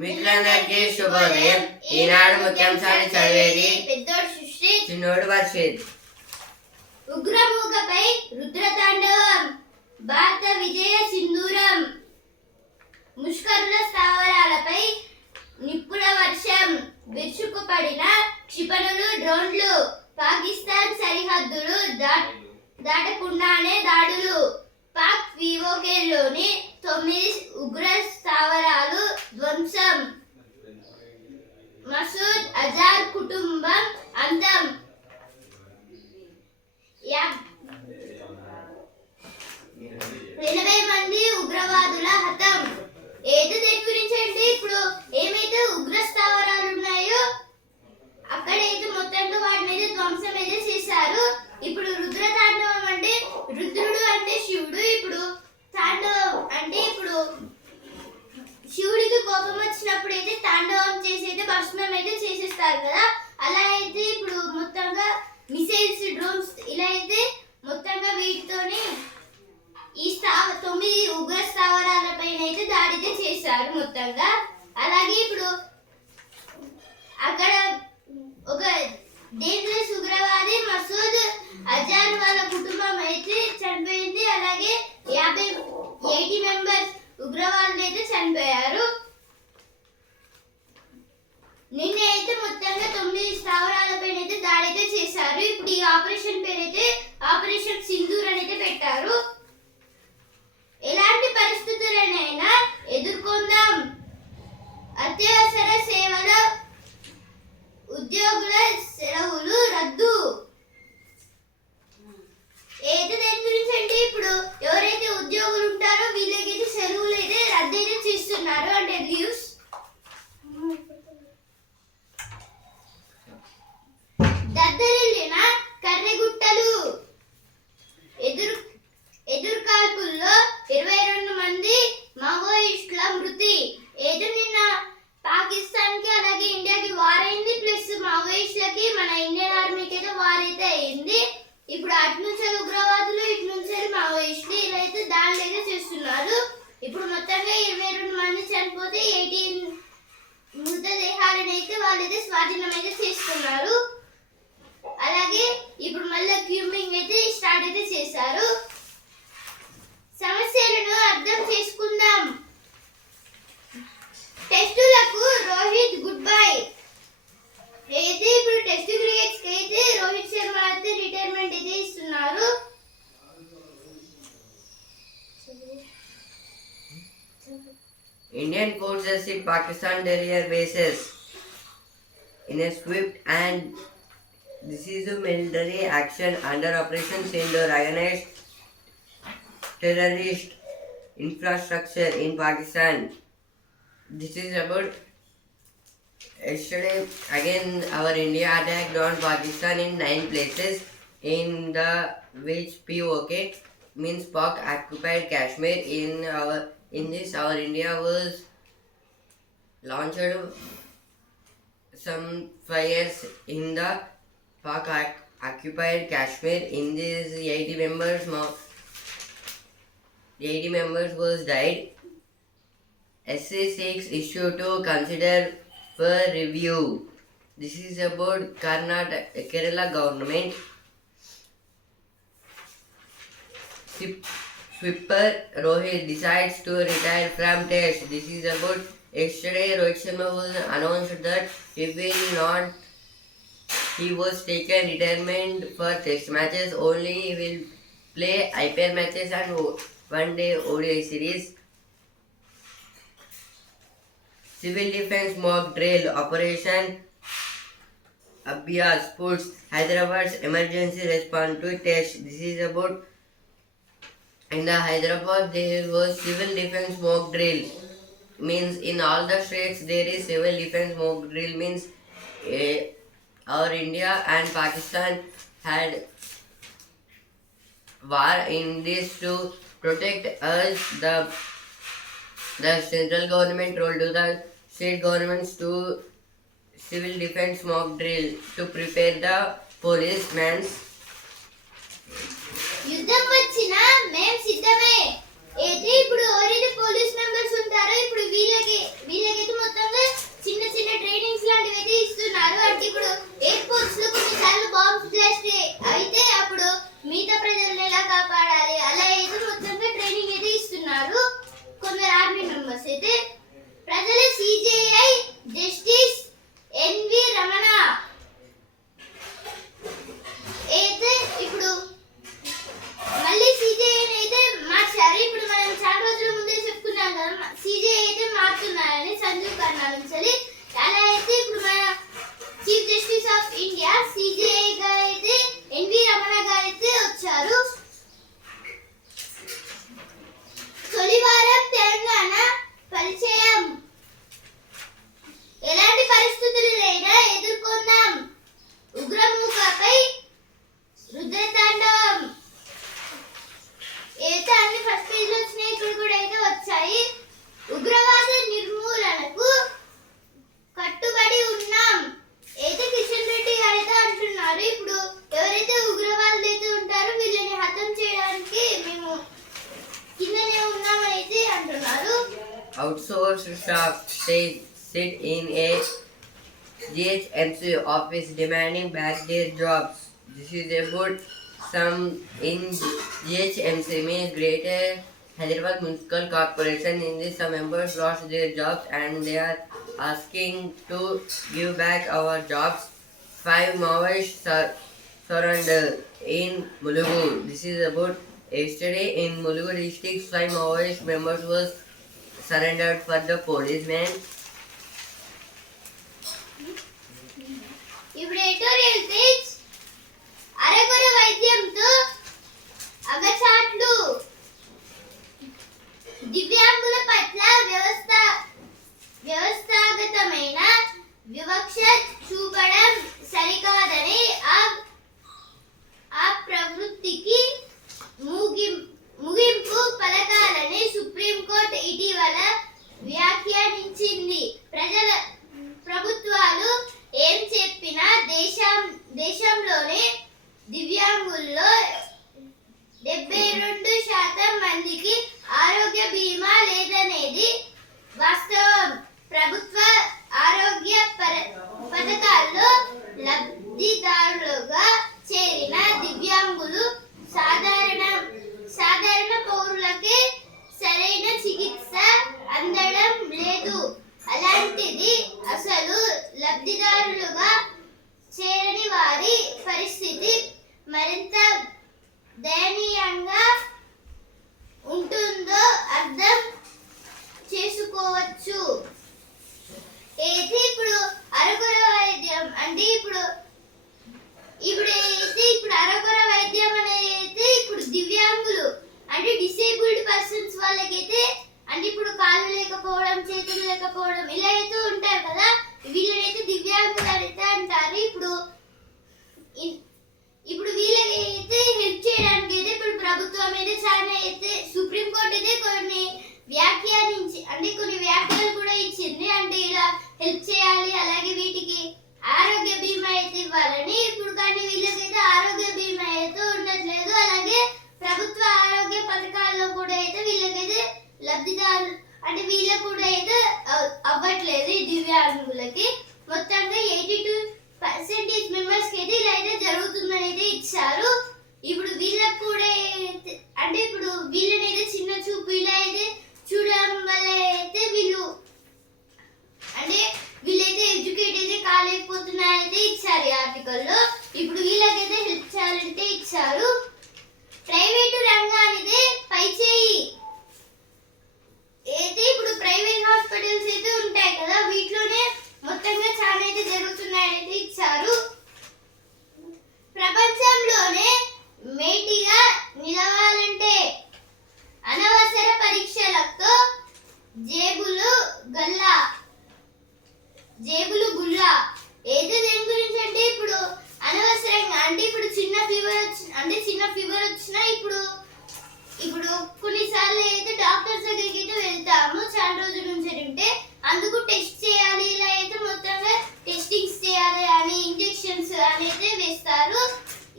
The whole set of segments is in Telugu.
మిత్రులందరికీ శుభోదయం. ఈనాడు ముఖ్యాంశాలు చదివేది పెద్దోడు సుశ్రీత్, చిన్నోడు వర్షిత్. ఉగ్రమూకపై రుద్రతాండవం, భారత విజయ సింధూరం, ముష్కరుల స్థావరాలపై నిప్పుల వర్షం, విరుచుకుపడిన క్షిపణులు, డ్రోన్లు, పాకిస్తాన్ సరిహద్దులు దాటకుండానే దాడులు, పాక్ పీఓకేలోని 9 ఉగ్ర స్థావరాలు ధ్వంసం, మసూద్ అజార్ కుటుంబం అంతం, 80 మంది ఉగ్రవాదుల హతం. ఏదో దేని గురించి అంటే ఇప్పుడు ఏమైతే ఉగ్ర స్థావరాలు ఉన్నాయో అక్కడైతే మొత్తంగా వాటి మీద ధ్వంసం అయితే చేశారు. ఇప్పుడు రుద్ర తాండవం అంటే రుద్రుడు అంటే శివుడు. ఇప్పుడు తాండవం అంటే ఇప్పుడు శివుడికి కోపం వచ్చినప్పుడు అయితే తాండవం చేసి అయితే భస్మం అయితే చేసేస్తారు కదా. అలా అయితే ఇప్పుడు మొత్తంగా మిసైల్స్, డ్రోన్స్ ఇలా అయితే మొత్తంగా వీటితోని ఈ 9 ఉగ్ర స్థావరాల పైన అయితే దాడి చేశారు మొత్తంగా. అలాగే ఇప్పుడు అక్కడ ఒక డేంజరస్ ఉగ్రవాది మసూద్ అజార్ వాళ్ళ కుటుంబం అయితే చనిపోయింది. అలాగే 80 మెంబర్స్ ఉగ్రవాదులు అయితే చనిపోయారు. నిన్న అయితే మొత్తంగా 9 స్థావరాలపైన అయితే దాడి అయితే చేశారు. ఇప్పుడు ఈ ఆపరేషన్ పేరైతే ఆపరేషన్ సింధూర్ అని అయితే పెట్టారు. ఎలాంటి పరిస్థితులనైనా ఎదుర్కొందాం, అత్యవసర సేవల ఉద్యోగుల సెలవులు రద్దు. ఏదో దేని గురించి అంటే ఇప్పుడు ఎవరైతే ఉద్యోగులు ఉంటారో వీళ్ళకైతే సెలవులు అయితే రద్దు అయితే చేస్తున్నారు, అంటే లీవ్స్. దద్దరిల్లిన కర్రెగుట్టలు, ఎదురుకాల్పుల్లో 22 మంది మావోయిస్టుల మృతి. ఏదో నిన్న పాకిస్తాన్ కి అలాగే ఇండియాకి వార్ అయింది, ప్లస్ మావోయిస్టులకి మన ఇండియన్ ఆర్మీకి అయితే వార్ అయితే అయింది. ఇప్పుడు అటు నుంచి ఉగ్రవాదులు, ఇటు నుంచి మావోయిస్టులు ఇలా అయితే దాడులు అయితే చేస్తున్నారు. ఇప్పుడు మొత్తంగా 22 మంది చనిపోతే 18 మృతదేహాలను అయితే వాళ్ళైతే స్వాధీనం అయితే చేస్తున్నారు. అలాగే ఇప్పుడు మళ్ళీ క్యూమింగ్ అయితే స్టార్ట్ అయితే చేశారు. సమస్యలను అర్థం చేసుకుందాం, టెస్టులకు రోహిత్ గుడ్ బై. అయితే ఇప్పుడు టెస్ట్ క్రికెట్స్ కి అయితే రోహిత్ శర్మ అయితే రిటైర్మెంట్ అయితే ఇస్తున్నారు. Indian forces hit Pakistan terrier bases in a swift and decisive military action under Operation Sindoor against terrorist infrastructure in Pakistan. This is about yesterday. Again, our India attacked on Pakistan in 9 places, in the which POK means Pak occupied Kashmir. In this, our India was launched some fires in the Pak occupied Kashmir. In this, 80 members was died. SC6 issue to consider for review. This is about Kerala government. Swipper Rohit decides to retire from Test. This is about yesterday. Rohit Sharma was announced that he was taken retirement for Test matches. Only he will play IPL matches and one-day ODI series. Civil Defense Mock Drill Operation Abhyas puts Hyderabad's emergency response to Test. This is about in the Hyderabad there was Civil Defense Mock Drill. Means in all the states there is Civil Defense Mock Drill. Means our India and Pakistan had war in this to protect us. The central government told to the state governments to civil defense mock drill to prepare the policemen. యుద్ధం వచ్చినా మేము సిద్ధమే. అయితే ఇప్పుడు ఎవరైతే పోలీస్ మెంబర్స్ ఉంటారో ఇప్పుడు వీళ్ళకైతే మొత్తంగా Most staff sit in a GHMC office demanding back their jobs. This is about some in GHMC means Greater Hyderabad Municipal Corporation. In this, some members lost their jobs and they are asking to give back our jobs. 5 Maoists surrendered in Mulugu. This is about yesterday in Mulugu district. 5 Maoist members was surrendered for the policemen. ఇప్పుడు ఎడిటోరియల్ పేజ్ అరకొర వైద్యంతో అగచాట్లు దివ్యాంగుల పట్ల వ్యవస్థాగతమైన వివక్ష చూపడం సరికాదని ఆ ప్రవృత్తికి ముగింపు పలకాలని సుప్రీంకోర్టు ఇటీవల వ్యాఖ్యానించింది. ప్రభుత్వాలు ఏం చెప్పినా దేశంలోనే దివ్యాంగుల్లో 72% మందికి ఆరోగ్య బీమా లేదనేది వాస్తవం. ప్రభుత్వ ఆరోగ్య పథకాల్లో లబ్ధిదారులుగా చేరిన దివ్యాంగులు సాధారణ పౌరులకే సరైన చికిత్స అందడం లేదు. అలాంటిది అసలు లబ్ధిదారులుగా చేరని వారి పరిస్థితి మరింత దయనీయంగా ఉంటుందో అర్థం చేసుకోవచ్చు. అయితే ఇప్పుడు అరకొర వైద్యం అంటే ఇప్పుడు అరకొర వైద్యం అనేది ఇప్పుడు దివ్యాంగులు అంటే డిసేబుల్డ్ పర్సన్స్ వాళ్ళకైతే అంటే ఇప్పుడు కాళ్ళు లేకపోవడం చేతులు లేకపోవడం ఇలా అయితే ఉంటారు కదా, వీళ్ళనైతే దివ్యాంగులు అయితే అంటారు. ఇప్పుడు వీళ్ళకైతే హెల్ప్ చేయడానికి అయితే ఇప్పుడు ప్రభుత్వం అయితే చాలా అయితే సుప్రీంకోర్టు అయితే కొన్ని వ్యాఖ్యలు కూడా ఇచ్చింది. అంటే ఇలా హెల్ప్ చేయాలి, అలాగే వీటికి ఆరోగ్య బీమా అయితే ఇవ్వాలని. ఇప్పుడు కానీ వీళ్ళకైతే ఆరోగ్య బీమా అయితే ఉండట్లేదు. అలాగే ప్రభుత్వ ఆరోగ్య పథకాల్లో కూడా అయితే వీళ్ళకైతే లబ్ధిదారులు అంటే వీళ్ళకు కూడా అయితే అవ్వట్లేదు. ఈ దివ్యాంగులకి మొత్తంగా 82% మెంబర్స్ కి అయితే ఇలా అయితే జరుగుతుందని అయితే ఇచ్చారు. ఇప్పుడు వీళ్ళకు కూడా అంటే ఇప్పుడు వీళ్ళనైతే చిన్న చూపు ఇలా అయితే చూడడం వల్ల అయితే వీళ్ళైతే ఎడ్యుకేట్ అయితే కాలేకపోతున్నారైతే ఇచ్చారు ఈ ఆర్టికల్లో. ఇప్పుడు వీళ్ళకైతే హెల్ప్ చేయాలంటే ఇచ్చారు. ప్రైవేటు రంగానిదే పైచేయి అయితే ఇప్పుడు ప్రైవేట్ హాస్పిటల్స్ అయితే ఉంటాయి కదా, వీటిలోనే మొత్తంగా చాలా అయితే జరుగుతున్నాయైతే ఇచ్చారు. ప్రపంచంలోనే మేటిగా నిలవాలంటే అనవసర పరీక్షలతో జేబులు గుల్లా ఏదో దేని గురించి అంటే ఇప్పుడు అనవసరంగా అంటే ఇప్పుడు చిన్న ఫీవర్ వచ్చినా ఇప్పుడు కొన్నిసార్లు అయితే డాక్టర్స్ దగ్గరికి అయితే వెళ్తాము చాలా రోజుల నుంచి ఉంటే అందుకు టెస్ట్ చేయాలి, ఇలా అయితే మొత్తంగా టెస్టింగ్స్ చేయాలి అని ఇంజెక్షన్స్ అనేది వేస్తారు.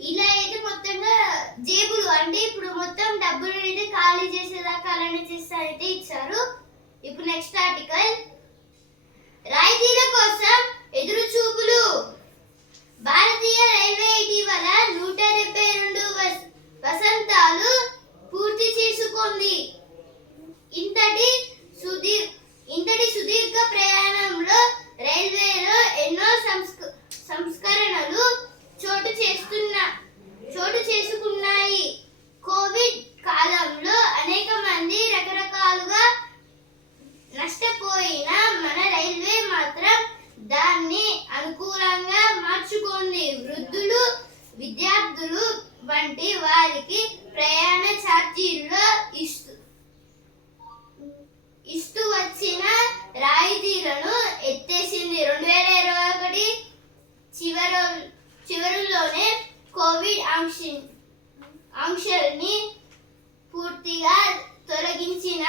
ఇలా అయితే మొత్తంగా జేబులు అంటే ఇప్పుడు మొత్తం డబ్బులు అయితే ఖాళీ చేసేదాకా అలానే చేస్తారైతే ఇచ్చారు. ఇప్పుడు నెక్స్ట్ ఆర్టికల్ రాయితీల కోసం ఎదురు చూపులు. భారతీయ రైల్వే ఇటీవల 172 వసంతాలు పూర్తి చేసుకుంది. ఇంతటి సుదీర్ఘ ప్రయాణంలో రైల్వేలో ఎన్నో సంస్కరణలు చోటు చేసుకున్నాయి. కోవిడ్ కాలంలో అనేక మంది రకరకాలుగా నష్టపోయిన మన రైల్వే మాత్రం దాన్ని అనుకూలంగా మార్చుకుంది. వృద్ధులు, విద్యార్థులు వంటి వారికి ప్రయాణ ఛార్జీల్లో ఇస్తూ వచ్చిన రాయితీలను ఎత్తేసింది. 2021 చివరిలోనే కోవిడ్ ఆంక్షల్ని పూర్తిగా తొలగించిన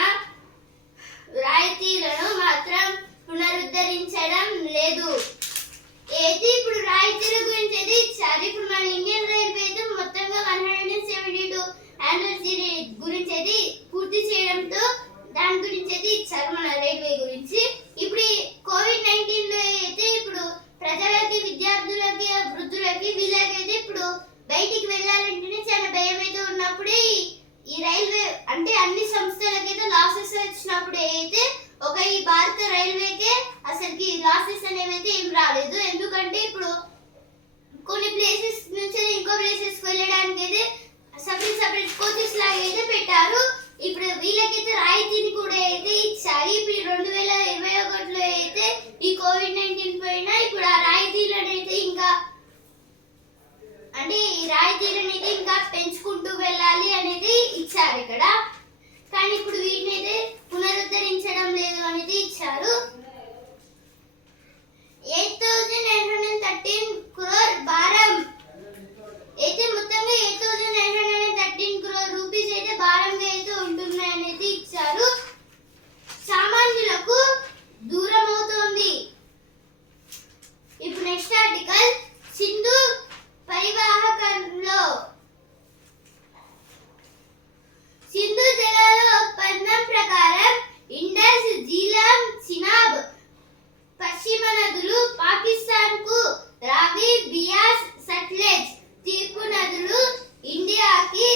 రాయితీలను మాత్రం పునరుద్ధరించడం లేదు. అయితే ఇప్పుడు రాయితీల గురించి అయితే ఇచ్చారు. ఇప్పుడు మన ఇండియన్ రైల్వే అయితే మొత్తంగా 172 యానివర్సరీ గురించి అయితే పూర్తి చేయడంతో దాని గురించి అయితే ఇచ్చారు మన రైల్వే గురించి. ఇప్పుడు ఈ కోవిడ్-19 లో అయితే ఇప్పుడు ప్రజలకి, విద్యార్థులకి, వృద్ధులకి వీళ్ళకైతే ఇప్పుడు బయటికి వెళ్ళాలంటేనే చాలా భయం అయితే ఉన్నప్పుడే ఈ రైల్వే అంటే అన్ని సంస్థలకైతే లాసెస్ వచ్చినప్పుడు అయితే ఒక ఈ భారత రైల్వేకే అసలుకి లాసెస్ అనేవి అయితే ఏం రాలేదు. ఎందుకంటే ఇప్పుడు కొన్ని ప్లేసెస్ నుంచి ఇంకో ప్లేసెస్ వెళ్ళడానికి అయితే సపరేట్ కోచెస్ లాగా అయితే పెట్టారు. ఇప్పుడు వీళ్ళకైతే రాయితీని కూడా అయితే ఇచ్చారు. ఇప్పుడు 2021లో అయితే ఈ కోవిడ్-19 పైన ఇప్పుడు ఆ రాయితీలను అయితే ఇంకా అంటే ఈ రాయితీలను అయితే ఇంకా పెంచుకుంటూ వెళ్ళాలి అనేది ఇచ్చారు ఇక్కడ. కానీ ఇప్పుడు వీటిని అయితే పునరుద్ధరించడం లేదు అనేది ఇచ్చారు. 8,913 crore భారం అయితే మొత్తంగా 8,913 crore రూపీస్ అయితే భారంగా అయితే ఉంటున్నాయి అనేది ఇచ్చారు. సామాన్యులకు దూరం అవుతోంది. ఇప్పుడు నెక్స్ట్ ఆర్టికల్ సింధు పరివాహకంలో సింధు జలాల ఒప్పందం ప్రకారం ఇండస్, జీలం, చినాబ్ పశ్చిమ నదులు పాకిస్తాన్ కు, రావి, బియాస్, సట్లెజ్ తూర్పు నదులు ఇండియాకి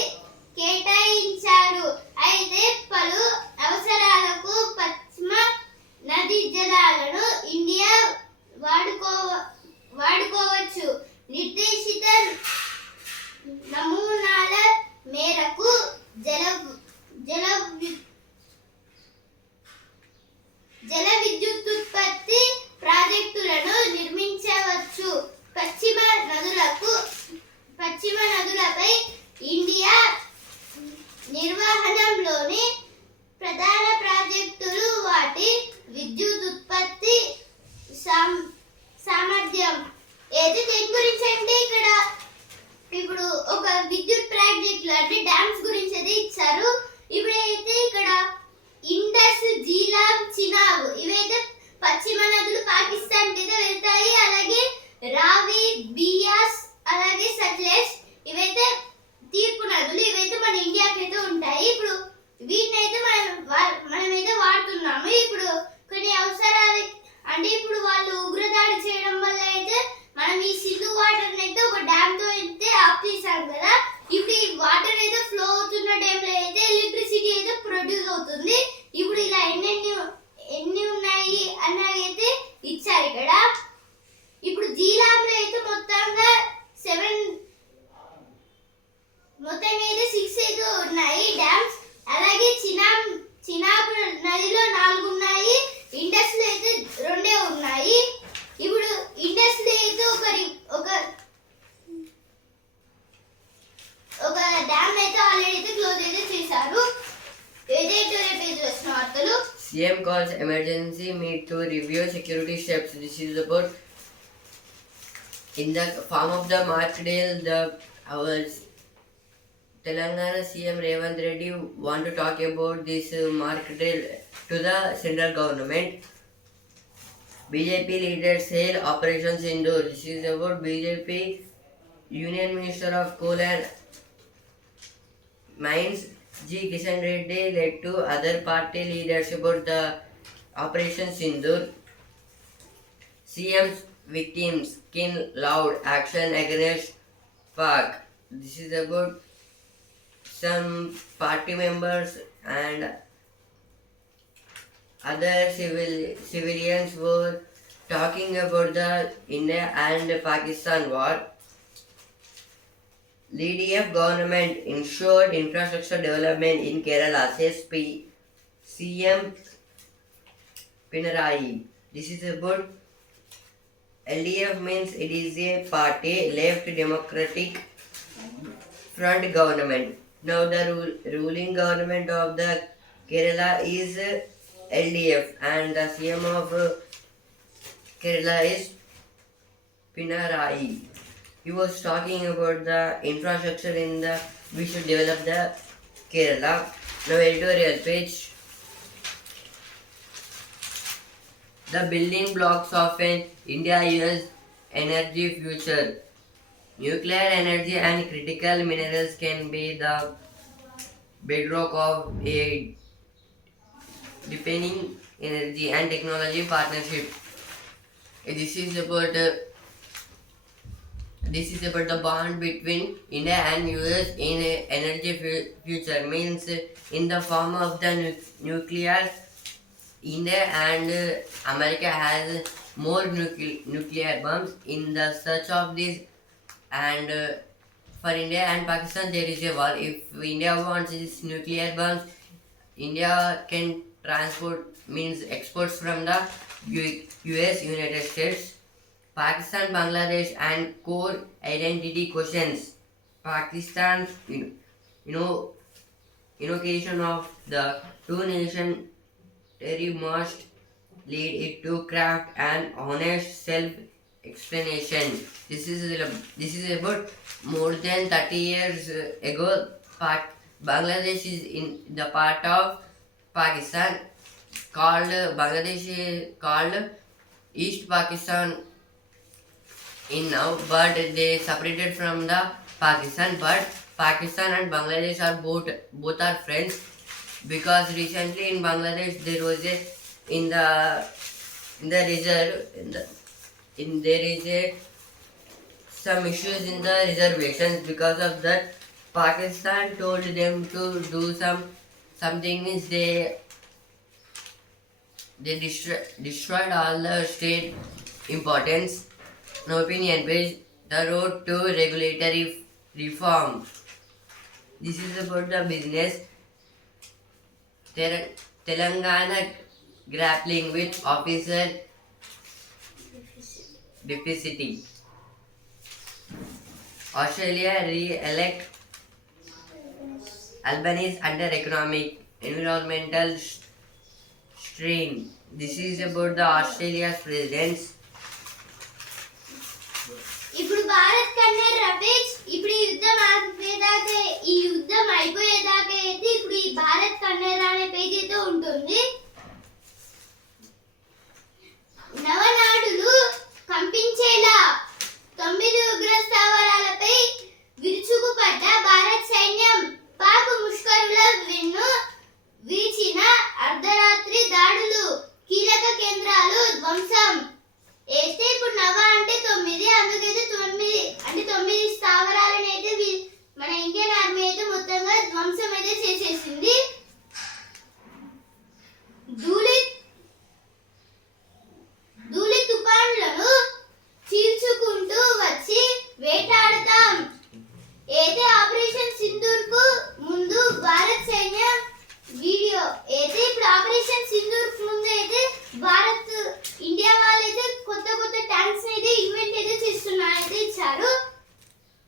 కేటాయించారు. అయితే పలు అవసరాలకు పశ్చిమ నది జలాలను ఇండియా వాడుకోవచ్చు. నిర్దేశిత నమూనాల మేరకు జల విద్యుదుత్పత్తి ప్రాజెక్టులను నిర్మించవచ్చు. పశ్చిమ నదులపై ఇండియా నిర్వహణలోని ప్రధాన ప్రాజెక్టులు వాటి విద్యుదుత్పత్తి సామర్థ్యం. ఏది దేని గురించి అంటే ఇక్కడ ఇప్పుడు ఒక విద్యుత్ ప్రాజెక్టులు అంటే డ్యామ్స్ గురించి అయితే ఇచ్చారు. ఇప్పుడైతే ఇక్కడ ఇండస్, జీలం, చినాబ్ ఇవైతే పశ్చిమ నదులు పాకిస్తాన్ కి అయితే వెళ్తాయి. అలాగే రావి, బియాస్, అలాగే సట్లెజ్ ఇవైతే తూర్పు నదులు ఇవైతే మన ఇండియాకి అయితే ఉంటాయి. ఇప్పుడు వీటిని అయితే మనమైతే వాడుతున్నాము. ఇప్పుడు కొన్ని అవసరాలు అంటే ఇప్పుడు వాళ్ళు ఉగ్రదాడి చేయడం వల్ల అయితే మనం ఈ సింధు వాటర్ అయితే ఒక డ్యామ్ తో అయితే ఆఫ్ చేసాం కదా. ఇప్పుడు ఈ వాటర్ అయితే ఫ్లో అవుతున్న టైంలో అయితే ఎలక్ట్రిసిటీ అయితే ప్రొడ్యూస్ అవుతుంది. ఇప్పుడు ఇలా ఎన్ని ఉన్నాయి అన్నదైతే ఇచ్చారు ఇక్కడ. ఇప్పుడు జీలాంలో అయితే మొత్తంగా 6 అయితే ఉన్నాయి డ్యామ్స్. అలాగే చినాబ్ నదిలో 4 ఉన్నాయి. ఇండస్ లో అయితే 2 ఉన్నాయి. ఇప్పుడు ఇండస్ లో అయితే ఒక డ్యామ్ అయితే ఆల్రెడీ అయితే క్లోజ్ అయితే చేశారు. ఎడిటోరియల్ పేజ్ వచ్చిన వార్తలు. CM calls emergency meet to review security steps. This is about in the form of the March Deal. Our Telangana CM Revanth Reddy want to talk about this March Deal to the central government. BJP leaders hail Operation Sindoor. This is about BJP Union Minister of Coal and Mines G. Kishan Reddy led to other party leaders about the Operation Sindoor. CM's victims skin loud action against Pak. This is about some party members and other civilians were talking about the India and Pakistan war. DDF government ensured infrastructure development in Kerala, says CM Pinarayi. This is about LDF means it is a party left democratic front government. Now the ruling government of the Kerala is LDF and the CM of Kerala is Pinarayi. He was talking about the infrastructure in the we should develop the Kerala. Now editorial page. The building blocks of an India-US energy future. Nuclear energy and critical minerals can be the bedrock of a deepening energy and technology partnership. This is about the bond between India and US in a energy future, means in the form of the nuclear. India and America has more nuclear bombs in the search of this, and for India and Pakistan there is a war. If India wants these nuclear bombs, India can transport, means exports from the US, United States. Pakistan, Bangladesh, and core identity questions. Pakistan's you know invocation of the two nation must lead it to craft an honest self explanation. This is about more than 30 years ago. Bangladesh is in the part of Pakistan called Bangladesh is called East Pakistan in now, but they separated from the Pakistan. But Pakistan and Bangladesh are both are friends, because recently in Bangladesh there was a in the reserve in there is a some issues in the reservations. Because of that, Pakistan told them to do something, means they destroyed all the state importance. No opinion page, the road to regulatory reform. This is about the business. Telangana grappling with officer deficit. Australia re-elect Albanese under economic environmental strain. This is about the Australia's presidents. ఇప్పుడు భారత్ కన్నే రపేజ్ ఇప్పుడు ఈ యుద్ధం అయిపోయేదాకా అయితే ఇప్పుడు ఈ భారత్ కన్నేరా అనే పేజీ అయితే ఉంటుంది. నవనాడులు కంపించేలా 9 ఉగ్ర స్థావరాలపై విరుచుకుపడ్డ భారత్ సైన్యం. పాక్ ముష్కరుల వెన్ను వీచిన అర్ధరాత్రి దాడులు, కీలక కేంద్రాలు ధ్వంసం. అయితే ఇప్పుడు నవ అంటే 9, అందుకైతే 9 స్థావరాలను అయితే మన ఇండియన్ ఆర్మీ అయితే మొత్తంగా ధ్వంసం అయితే చేసేసింది. ధూళి తుఫాన్లను చీల్చుకుంటూ వచ్చి వేటాడతాం. అయితే ఆపరేషన్ సింధూర్ కు ముందు భారత్ సైన్యం వీడియో. అయితే ఇప్పుడు ఆపరేషన్ సింధూర్ ముందు అయితే భారత్ ఇండియా వాళ్ళైతే కొత్త ట్యాంక్స్ అయితే ఇన్వెంట్ అయితే చేస్తున్నారైతే ఇచ్చారు.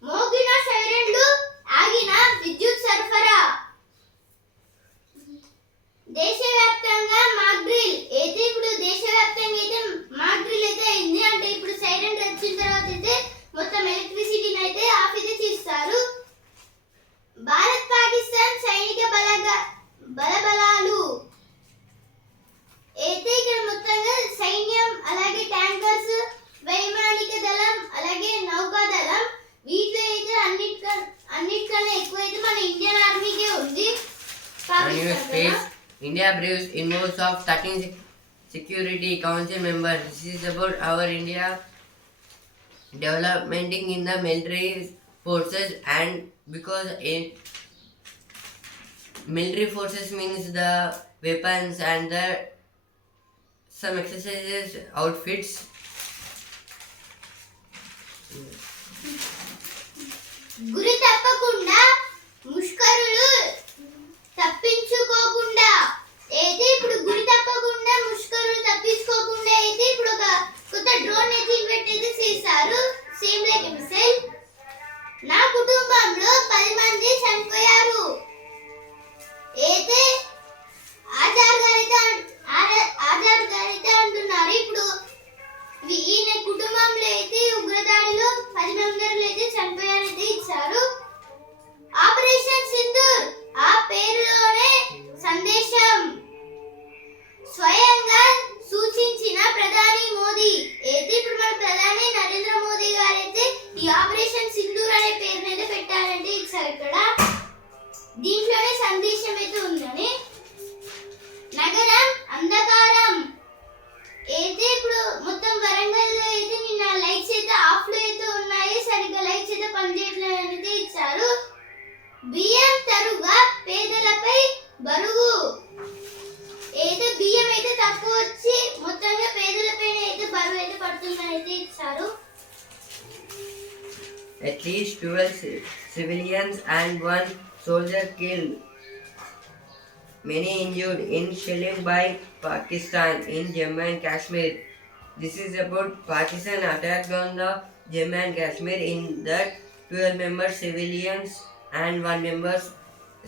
మోగిన సైరన్లు, ఆగిన విద్యుత్ సరఫరా. దేశవ్యాప్తంగా మాక్ డ్రిల్. అయితే ఇప్పుడు దేశవ్యాప్తంగా అయితే మాక్ డ్రిల్ అయితే అయింది. అంటే ఇప్పుడు సైరన్ వచ్చిన తర్వాత అయితే మొత్తం ఎలక్ట్రిసిటీని అయితే ఆఫ్ అయితే చేస్తారు. భారత్ పాకిస్తాన్ సైనిక బలబలాలు. అయితే ఇక్కడ మొత్తంగా సైన్యం, అలాగే ట్యాంకర్స్, వైమానిక దళం, అలాగే నౌకాదళం, వీటిలో అయితే అన్నిటికన్నా ఎక్కువైతే మన ఇండియన్ ఆర్మీకే ఉంది. India brings involves of 13 Security Council members. This is about our India developing in the military forces, and because in military forces means the weapons and the some exercises outfits. గురి తప్పకుండా ముష్కరులు తప్పించుకోకుండా. అయితే ఇప్పుడు గురి తప్పకుండా ముష్కరులు తప్పించుకోకుండా అయితే ఇప్పుడు ఒక కొత్త డ్రోన్ అయితే ఇన్వెంట్ అయితే చేశారు. Same like missile. నా కుటుంబంలో 10 మంది చనిపోయారు. అయితే ఆధార్ గారైతే అంటున్నారు. ఇప్పుడు ఈయన కుటుంబంలో అయితే ఉగ్రదాడిలో 10 మెంబర్లు అయితే చనిపోయారైతే ఇచ్చారు. ఆపరేషన్ సింధూర్, ఆ పేరులోనే సందేశం. స్వయంగా సూచించిన ప్రధాని వరంగల్లో అయితే నిన్న లైట్స్ అయితే ఆఫ్ లో అయితే ఉన్నాయి, సరిగ్గా లైట్స్ అయితే పనిచేయట్లేదు అనేది ఇచ్చారు. బియ్యం తరుగా పేదలపై బరువు, ఏదో బియ్యం అయితే తక్కువ వచ్చి మొత్తంగా పేదలపైన అయితే బరువు అయితే పడుతుందని అయితే ఇచ్చారు. At least 12 civilians and 1 soldier killed. Many injured in shelling by Pakistan in Jammu and Kashmir. This is about Pakistan attack on the Jammu and Kashmir. In that 12 members civilians and 1 member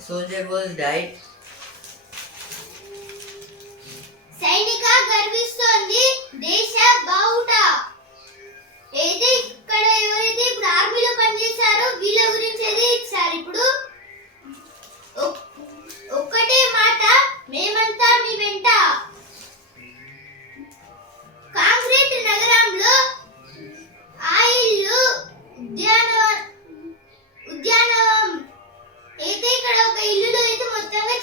soldier was died. సైనిక గర్విస్తోంది దేశ బావుట. ఏది ఇక్కడ ఎవరైతే ఇప్పుడు ఆర్మీలో పనిచేశారో వీళ్ళ గురించి అయితే ఇచ్చారు. ఇప్పుడు ఒక్కటే మాట, మేమంతా మీ వెంట. కాంక్రీట్ నగరంలో ఆయిల్ ఉద్యానవనం అయితే ఇక్కడ ఒక ఇల్లులో అయితే మొత్తంగా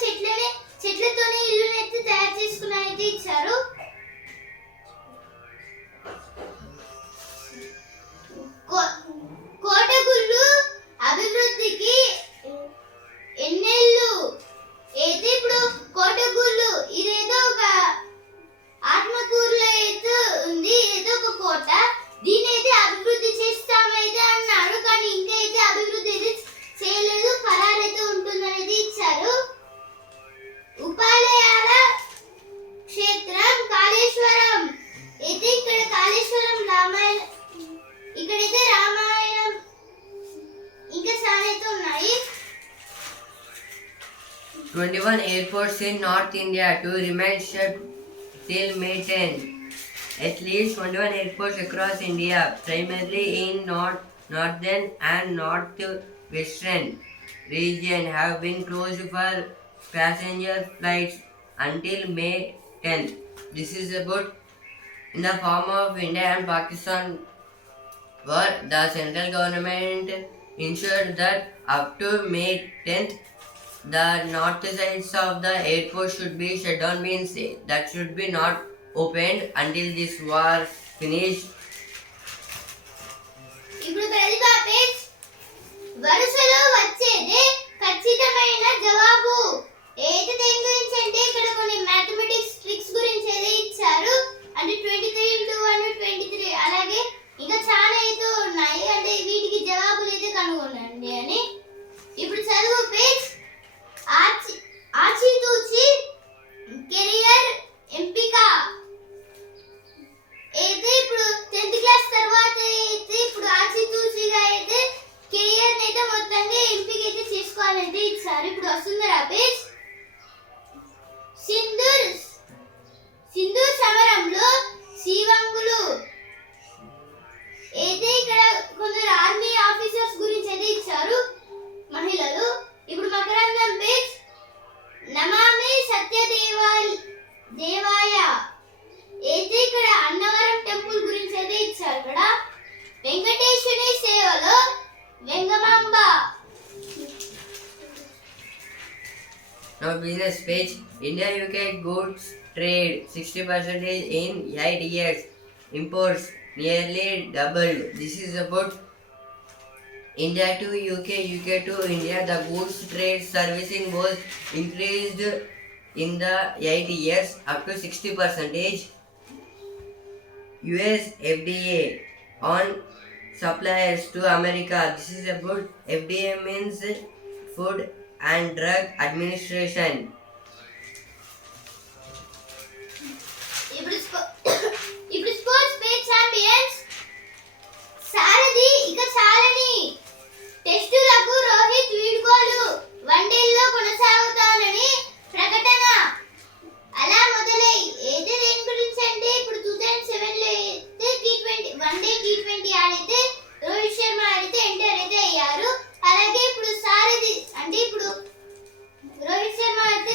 చెట్లతోనే ఇల్లుని అయితే తయారు చేసుకుని అయితే ఇచ్చారు. కోటగుళ్ళు అభివృద్ధికి ఎన్నేళ్ళు. అయితే ఇప్పుడు కోటగుళ్ళు ఇదేదో ఒక ఆత్మకూరులో అయితే ఉంది, ఏదో ఒక కోట. దీని అయితే అభివృద్ధి చేస్తామైతే అన్నారు, కానీ ఇంకా అయితే అభివృద్ధి అయితే చేయలేదు, ఖరారైతే ఉంటుందనేది ఇచ్చారు. ఉపాలయాల క్షేత్రం కాళేశ్వరం అయితే ఇక్కడ కాళేశ్వరం రామాయణం, ఇక్కడైతే రామాయణం ఇంకా చాలా అయితే ఉన్నాయి. 21 airports in North India to remain shut till May 10. At least 21 airports across India, primarily in northern and northwestern region, have been closed for passenger flights until May 10th. This is about in the form of India and Pakistan war. The central government ensured that up to May 10th, the north sides of the airport should be shut down, means that should be not opened until this war finished. ఇప్పుడు ప్రతిభ పేజ్ వరుసలో వచ్చేదే ఖచ్చితమైన జవాబు. ఏది దేని గురించి అంటే ఇక్కడ కొన్ని మ్యాథమెటిక్స్ ట్రిక్స్ గురించి అయితే ఇచ్చారు. అంటే 23 into 1 23, అలాగే ఇంకా చాలా అయితే ఉన్నాయి. అంటే వీటికి జవాబులు అయితే కనుగొనండి అని. ఇప్పుడు చదువు పేజ్ ఆచితూచి కెరియర్ ఎంపిక. అయితే ఇప్పుడు 10th క్లాస్ తర్వాత అయితే ఇప్పుడు ఆచితూచిగా అయితే కెరియర్ అయితే మొత్తంగా ఎంపిక అయితే చేసుకోవాలంటే ఇచ్చారు. ఇప్పుడు వస్తుందిరా పేజ్. సింధూర్ సమరంలో శివంగులు. అయితే ఇక్కడ కొందరు ఆర్మీ ఆఫీసర్స్ గురించి అయితే ఇచ్చారు, మహిళలు. ఇప్పుడు మకరందం పేజ్ నమామి దేవాయ. అయితే ఇక్కడ అన్నవరం టెంపుల్ గురించి అయితే ఇచ్చారు. ఇక్కడ వెంకటేశ్వరి సేవలో Vengamamba. Now business page. India UK goods trade 60% in 8 years. Imports nearly doubled. This is about India to UK, UK to India. The goods trade servicing was increased in the 8 years up to 60%. US FDA on suppliers to America. This is about FDA means Food and Drug Administration. ఇప్పుడు స్పోర్ట్స్ పేజ్ ఛాంపియన్స్. సారథి ఇక చాలని. టెస్టులకు రోహిత్ వీడ్కోలు. వన్డేల్లో కొనసాగుతానని ప్రకటన. అలా మొదలై అయితే దేని గురించి అంటే ఇప్పుడు 2007లో అయితే T20 వన్డే T20 ఆడితే రోహిత్ శర్మ ఆడితే ఎంటర్ అయితే అయ్యారు. అలాగే ఇప్పుడు సారథి అంటే ఇప్పుడు రోహిత్ శర్మ అయితే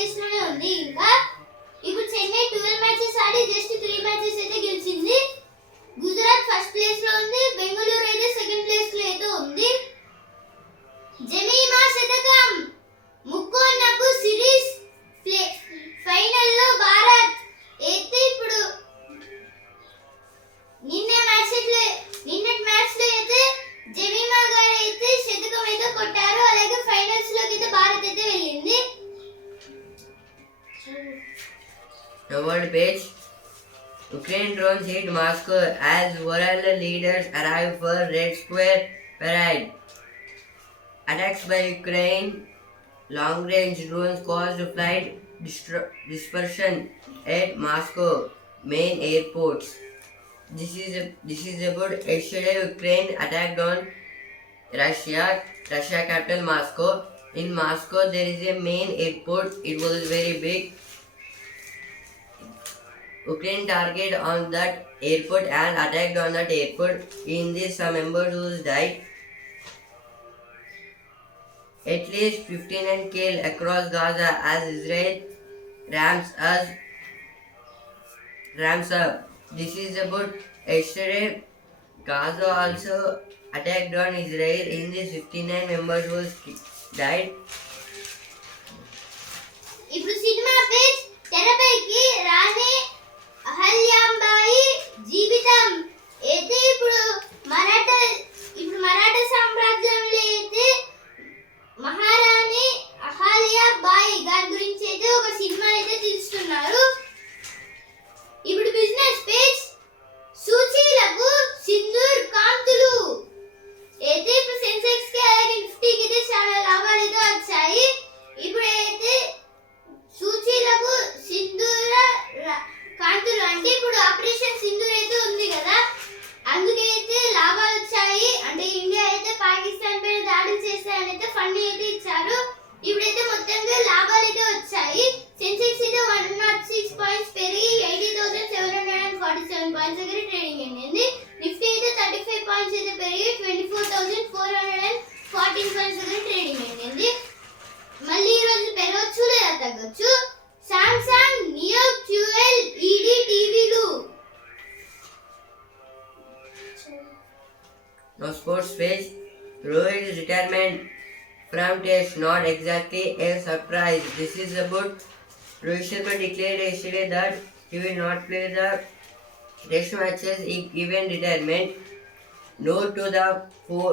ప్లేస్ లోనే ఉంది. ఇంకా ఇప్పుడు చెన్నై 12 మ్యాచెస్ ఆడి జస్ట్ 3 మ్యాచెస్ అయితే గెలిచింది. గుజరాత్ ఫస్ట్ ప్లేస్ లో ఉంది. బెంగళూరు అయితే సెకండ్ ప్లేస్ లో అయితే ఉంది. జమీమా శతకం ముక్కోన్నకు సిరీస్ ఫైనల్ లో భారత్ అయితే ఇప్పుడు నిన్నటి మ్యాచ్ లో అయితే జమీమా గారు అయితే శతకం అయితే కొట్టారు. అలాగే ఫైనల్స్ లోకి అయితే భారత్ అయితే వెళ్ళింది. The world page. Ukraine drones hit Moscow as world leaders arrive for Red Square parade. Attacks by Ukraine long-range drones caused flight dispersion at Moscow main airports. This is about yesterday Ukraine attacked on Russia capital Moscow. In Moscow there is a main airport. It was very big. Ukraine targeted on that airport and attacked on that airport. In this, some members who died. At least 59 killed across Gaza as Israel ramps up. This is about yesterday. Gaza also attacked on Israel. In this, 59 members who died. ఇప్పుడు సినిమా పేజ్ తెరపైకి రాణి అహల్యాంబాయి జీవితం అయితే ఇప్పుడు మరాఠా సామ్రాజ్యంలో అయితే మహారాణి అహల్యాబాయి గారి గురించి అయితే ఒక సినిమా అయితే తీస్తున్నారు. ఇప్పుడు బిజినెస్ పేజ్ సూచీలకు సింధూర్ కాంతులు అయితే ఇప్పుడు సెన్సెక్స్ కి అలాగే నిఫ్టీకి అయితే చాలా లాభాలు అయితే వచ్చాయి. ఇప్పుడు అయితే సూచీలకు సింధూర కాంతులు అంటే ఇప్పుడు ఆపరేషన్ సింధూర్ అయితే ఉంది కదా, అందుకైతే లాభాలు వచ్చాయి. అంటే ఇండియా అయితే పాకిస్తాన్ పైన దాడులు చేస్తాయని అయితే ఫండ్ అయితే ఇచ్చారు. ఇప్పుడైతే మొత్తంగా లాభాలు అయితే వచ్చాయి. సెన్సెక్స్ అయితే 106 పాయింట్స్ పెరిగి 80,747 పాయింట్స్ దగ్గర ట్రేడింగ్ అయింది. నిఫ్టీ అయితే 35 పాయింట్స్ అయితే పెరిగి 24,414 పాయింట్స్ దగ్గర ట్రేడింగ్ అయింది. మళ్ళీ ఈ రోజు పెరగచ్చు లేదా తగ్గచ్చు. సామ్సంగ్ నియో QLED టీవీలు. Now sports page. Rohit's retirement from Test not exactly a surprise. This is about Rohit Sharma declared yesterday that he will not play the Test matches if given retirement. No to the 4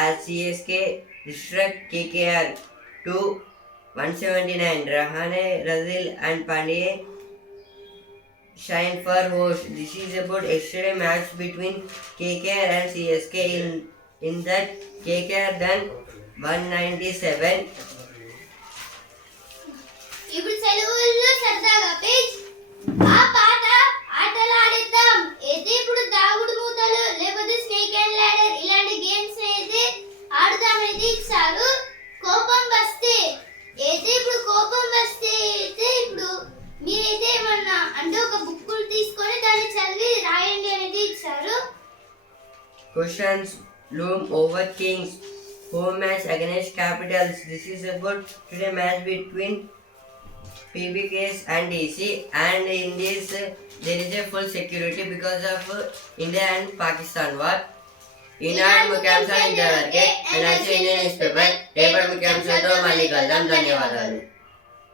as CSK distract KKR to 179. Rahane, Razil and Pandey shine for host. This is about yesterday match between KKR and CSK. In that KKR done 197. ఇప్పుడు సెలవుల్లో సరదాగా పేజ్ ఆ పాట ఆటలు ఆడిద్దాం అయితే ఇప్పుడు దాగుడు మూతలు లేకపోతే స్నేక్ అండ్ ల్యాడర్ ఇలాంటి గేమ్స్ అయితే ఆడుదామైతే ఇచ్చారు. కోపం వస్తే అయితే ఇప్పుడు మీరైతే ఏమన్నా అంటే ఒక బుక్కులు తీసుకొని దాన్ని చదివి రాయండి అనేది ఇచ్చారు. Questions loom over Kings home match against Capitals. This is about today match between PBKs and DC, and in this there is a full security because of India and Pakistan war. ఈనాడు ముఖ్యాంశాలు ఇంతవరకే. ఎన్ఆర్సీ ఇండియన్ న్యూస్ పేపర్ రేపటి ముఖ్యాంశాలతో మళ్ళీ కలుద్దాం. ధన్యవాదాలు.